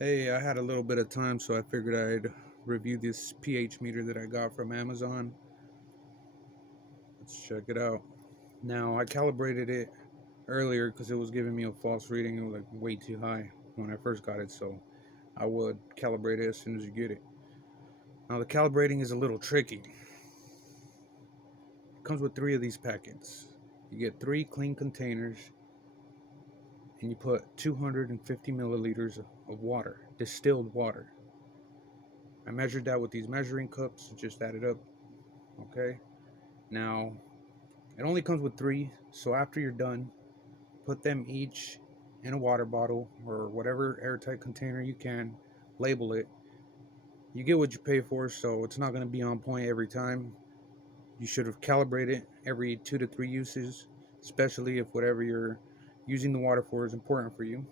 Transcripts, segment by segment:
Hey, I had a little bit of time, so I figured I'd review this pH meter that I got from Amazon. Let's check it out. Now, I calibrated it earlier because it was giving me a false reading. It was like way too high when I first got it, so I would calibrate it as soon as you get it. Now, the calibrating is a little tricky. It comes with 3 of these packets. You get 3 clean containers, and you put 250 milliliters of water, distilled water. I measured that with these measuring cups, just added up. Okay. Now, it only comes with 3, so after you're done, put them each in a water bottle or whatever airtight container you can, label it. You get what you pay for, so it's not going to be on point every time. You should have calibrated every 2 to 3 uses, especially if whatever you're using the water for is important for you.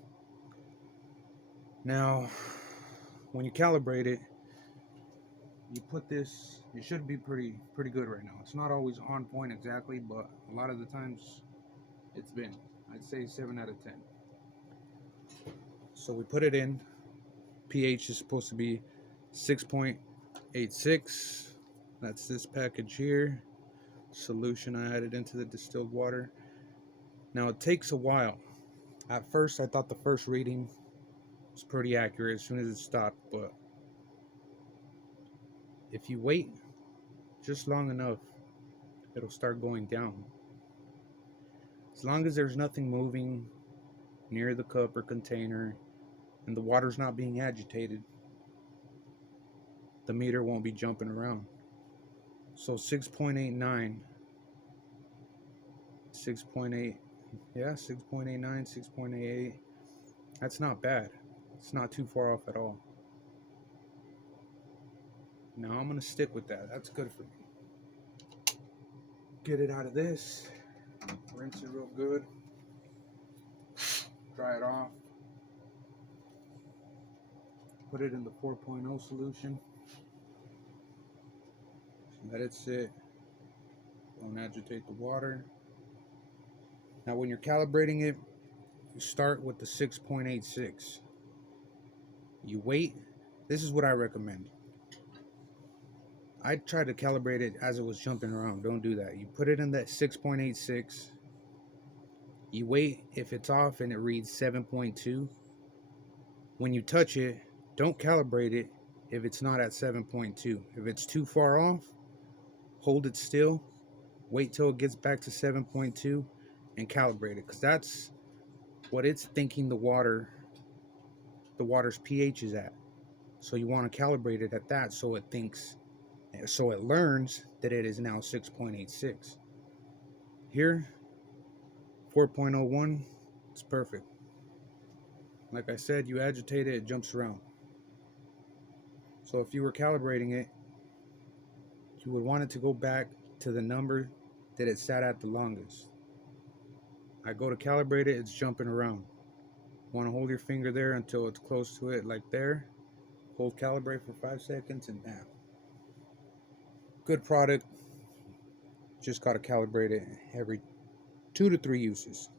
Now, when you calibrate it, you put this, it should be pretty good right now. It's not always on point exactly, but a lot of the times it's been. I'd say 7 out of 10. So we put it in. pH is supposed to be 6.86. That's this package here. Solution I added into the distilled water. Now it takes a while. At first I thought the first reading was pretty accurate as soon as it stopped, but if you wait just long enough, it'll start going down. As long as there's nothing moving near the cup or container and the water's not being agitated, the meter won't be jumping around. So 6.89, 6.8, yeah, 6.89, 6.88. That's not bad. It's not too far off at all. Now I'm gonna stick with that. That's good for me. Get it out of this, rinse it real good, dry it off, put it in the 4.0 solution, let it sit, don't agitate the water. Now when you're calibrating it, you start with the 6.86. You wait. This is what I recommend. I tried to calibrate it as it was jumping around. Don't do that. You put it in that 6.86. You wait. If it's off and it reads 7.2, when you touch it, don't calibrate it if it's not at 7.2. If it's too far off, hold it still, wait till it gets back to 7.2 and calibrate it, because that's what it's thinking the water's pH is at. So you want to calibrate it at that so it learns that it is now 6.86. Here, 4.01, it's perfect. Like I said, you agitate it, it jumps around. So if you were calibrating it, you would want it to go back to the number that it sat at the longest. I go to calibrate it, it's jumping around. Want to hold your finger there until it's close to it, like there. Hold calibrate for 5 seconds and bam. Good product. Just got to calibrate it every 2 to 3 uses.